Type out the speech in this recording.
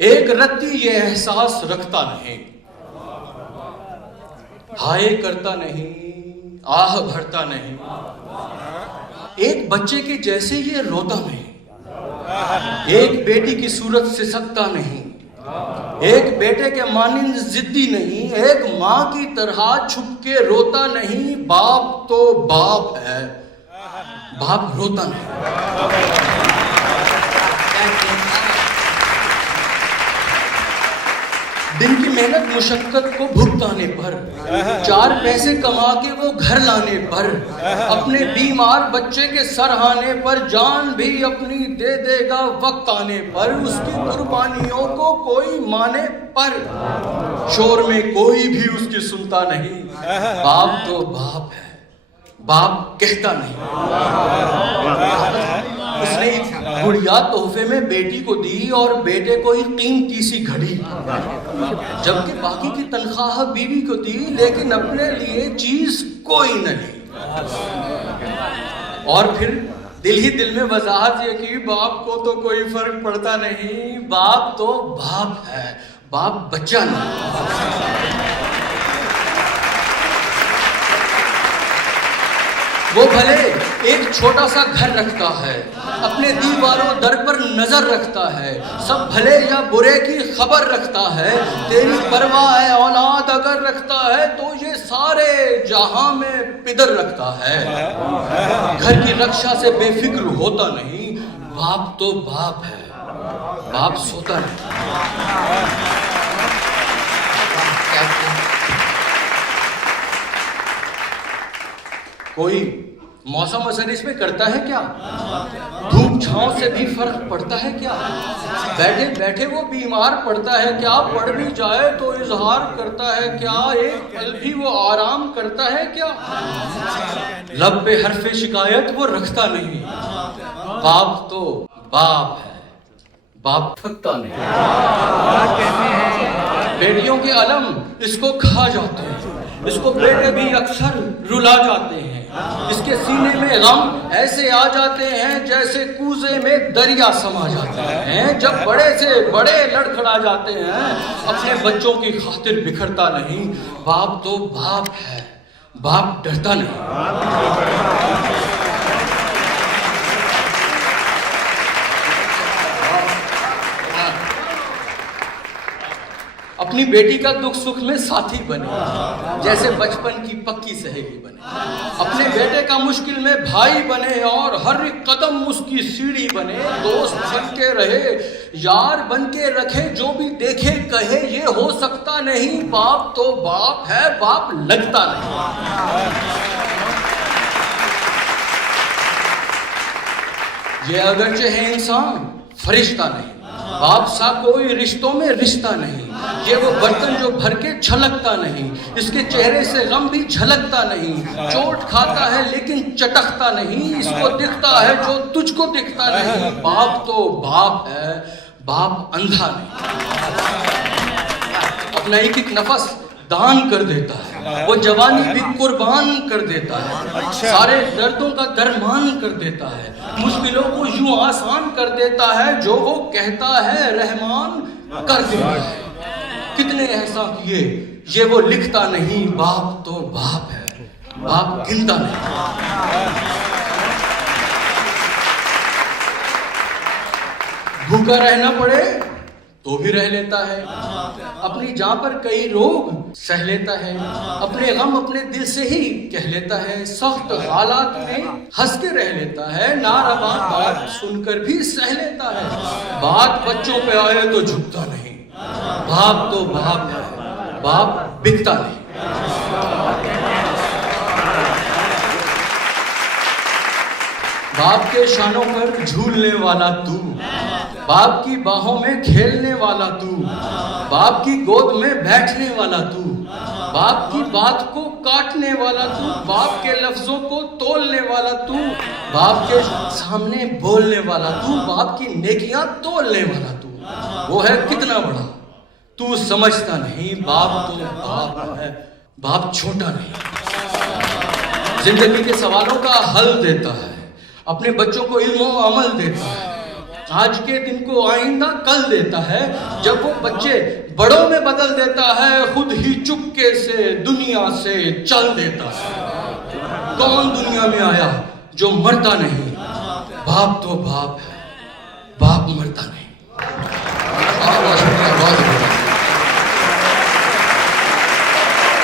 ایک رتی یہ احساس رکھتا نہیں، ہائے کرتا نہیں، آہ بھرتا نہیں، ایک بچے کے جیسے یہ روتا نہیں، ایک بیٹی کی صورت سے سکتا نہیں، ایک بیٹے کے مانند ضدی نہیں، ایک ماں کی طرح چھپ کے روتا نہیں۔ باپ تو باپ ہے، باپ روتا نہیں۔ دن کی محنت مشقت کو بھگتانے پر، چار پیسے کما کے وہ گھر لانے پر، اپنے بیمار بچے کے سرہانے پر، جان بھی اپنی دے دے گا وقت آنے پر، اس کی قربانیوں کو کوئی مانے پر، شور میں کوئی بھی اس کی سنتا نہیں۔ باپ تو باپ ہے، باپ کہتا نہیں۔ اس نے ایک گڑیا تحفے میں بیٹی کو دی اور بیٹے کو ایک قیمتی سی گھڑی، جبکہ باقی کی تنخواہ بیوی کو دی، لیکن اپنے لیے چیز کوئی نہیں۔ اور پھر دل ہی دل میں وضاحت یہ کی، باپ کو تو کوئی فرق پڑتا نہیں، باپ تو باپ ہے، باپ بچہ نہیں۔ وہ بھلے ایک چھوٹا سا گھر رکھتا ہے، اپنے دیواروں در پر نظر رکھتا ہے، سب بھلے یا برے کی خبر رکھتا ہے، تیری پرواہ اولاد اگر رکھتا ہے تو یہ سارے جہاں میں پدر رکھتا ہے۔ گھر کی رکشا سے بے فکر ہوتا نہیں، باپ تو باپ ہے، باپ سوتا نہیں۔ کوئی موسم اثر اس میں کرتا ہے کیا؟ دھوپ چھاؤں سے بھی فرق پڑتا ہے کیا؟ بیٹھے بیٹھے وہ بیمار پڑتا ہے کیا؟ پڑ بھی جائے تو اظہار کرتا ہے کیا؟ ایک پل بھی وہ آرام کرتا ہے کیا؟ لب پہ حرف شکایت وہ رکھتا نہیں، باپ تو باپ ہے، باپ تھکتا نہیں۔ بیٹیوں کے علم اس کو کھا جاتے ہیں، اس کو بیٹے بھی اکثر رلا جاتے ہیں، اس کے سینے میں غم ایسے آ جاتے ہیں جیسے کوزے میں دریا سما جاتے ہیں۔ جب بڑے سے بڑے لڑکھڑا جاتے ہیں، اپنے بچوں کی خاطر بکھرتا نہیں، باپ تو باپ ہے، باپ ڈرتا نہیں۔ اپنی بیٹی کا دکھ سکھ میں ساتھی بنے، جیسے بچپن کی پکی سہیلی بنے، اپنے بیٹے کا مشکل میں بھائی بنے اور ہر ایک قدم اس کی سیڑھی بنے، دوست بن کے رہے، یار بن کے رکھے، جو بھی دیکھے کہے یہ ہو سکتا نہیں، باپ تو باپ ہے، باپ لگتا نہیں۔ یہ اگرچہ ہے انسان فرشتہ نہیں، باپ سا کوئی رشتوں میں رشتہ نہیں، یہ وہ برتن جو بھر کے چھلکتا نہیں، اس کے چہرے سے غم بھی جھلکتا نہیں، چوٹ کھاتا ہے لیکن چٹکتا نہیں، اس کو دکھتا ہے جو تجھ کو دکھتا نہیں، باپ تو باپ ہے، باپ اندھا نہیں۔ اپنا ایک ایک نفس دان کر دیتا ہے، وہ جوانی بھی قربان کر دیتا ہے، سارے دردوں کا درمان کر دیتا ہے، مشکلوں کو یوں آسان کر دیتا ہے، جو وہ کہتا ہے رحمان کر دیتا ہے۔ کتنے احسان کیے یہ وہ لکھتا نہیں، باپ تو باپ ہے، باپ گنتا نہیں۔ بھوکا رہنا پڑے تو بھی رہ لیتا ہے، اپنی جان پر کئی روگ سہ لیتا ہے، اپنے غم اپنے دل سے ہی کہہ لیتا ہے، سخت حالات میں ہنس کے رہ لیتا ہے، ناروا بات سن کر بھی سہ لیتا ہے، بات بچوں پہ آئے تو جھکتا نہیں، باپ تو باپ ہے، باپ بکتا نہیں۔ باپ کے شانوں پر جھولنے والا تو، باپ کی باہوں میں کھیلنے والا تو، باپ کی گود میں بیٹھنے والا تو، باپ کی بات کو کاٹنے والا تو، باپ کے لفظوں کو تولنے والا تو، باپ کے سامنے بولنے والا تو، باپ کی نیکیاں تولنے والا تو، وہ ہے کتنا بڑا تو سمجھتا نہیں، باپ تو باپ ہے، باپ چھوٹا نہیں۔ زندگی کے سوالوں کا حل دیتا ہے، اپنے بچوں کو علم و عمل دیتا ہے، آج کے دن کو آئندہ کل دیتا ہے. جب وہ بچے بڑوں میں بدل دیتا ہے خود ہی چپکے سے دنیا سے چل دیتا ہے. کون دنیا میں آیا جو مرتا نہیں؟ باپ تو باپ ہے، باپ مرتا نہیں.